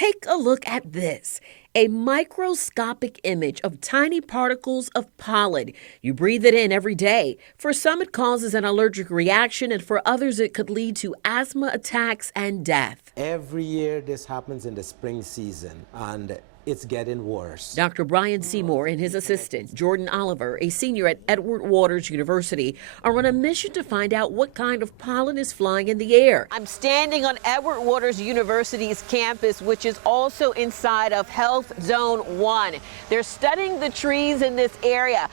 Take a look at this. A microscopic image of tiny particles of pollen. You breathe it in every day. For some, it causes an allergic reaction, and for others, it could lead to asthma attacks and death. Every year, this happens in the spring season, and it's getting worse. Dr. Brian Seymour and his assistant, Jordan Oliver, a senior at Edward Waters University, are on a mission to find out what kind of pollen is flying in the air. I'm standing on Edward Waters University's campus, which is also inside of Health Zone 1. They're studying the trees in this area,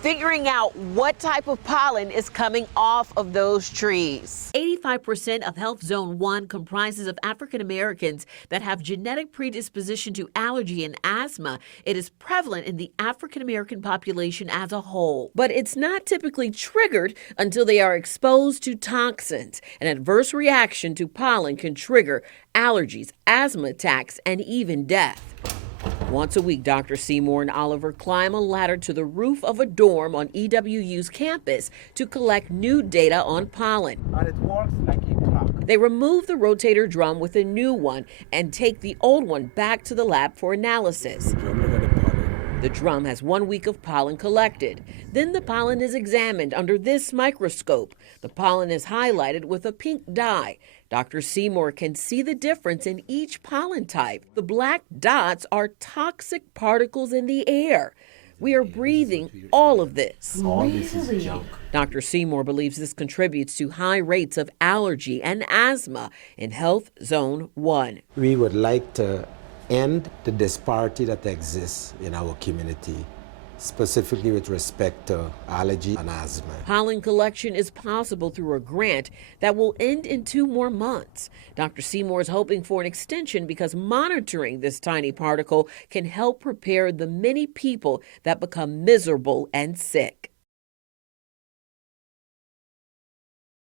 figuring out what type of pollen is coming off of those trees. 85% of Health Zone 1 comprises of African Americans that have genetic predisposition to allergy and asthma. It is prevalent in the African American population as a whole, but it's not typically triggered until they are exposed to toxins. An adverse reaction to pollen can trigger allergies, asthma attacks, and even death. Once a week, Dr. Seymour and Oliver climb a ladder to the roof of a dorm on EWU's campus to collect new data on pollen. And it works like a clock. They remove the rotator drum with a new one and take the old one back to the lab for analysis. The drum has 1 week of pollen collected. Then the pollen is examined under this microscope. The pollen is highlighted with a pink dye. Dr. Seymour can see the difference in each pollen type. The black dots are toxic particles in the air. We are breathing all of this. All this is junk. Dr. Seymour believes this contributes to high rates of allergy and asthma in Health Zone 1. We would like to end the disparity that exists in our community, specifically with respect to allergy and asthma. Pollen collection is possible through a grant that will end in 2 more months. Dr. Seymour is hoping for an extension because monitoring this tiny particle can help prepare the many people that become miserable and sick.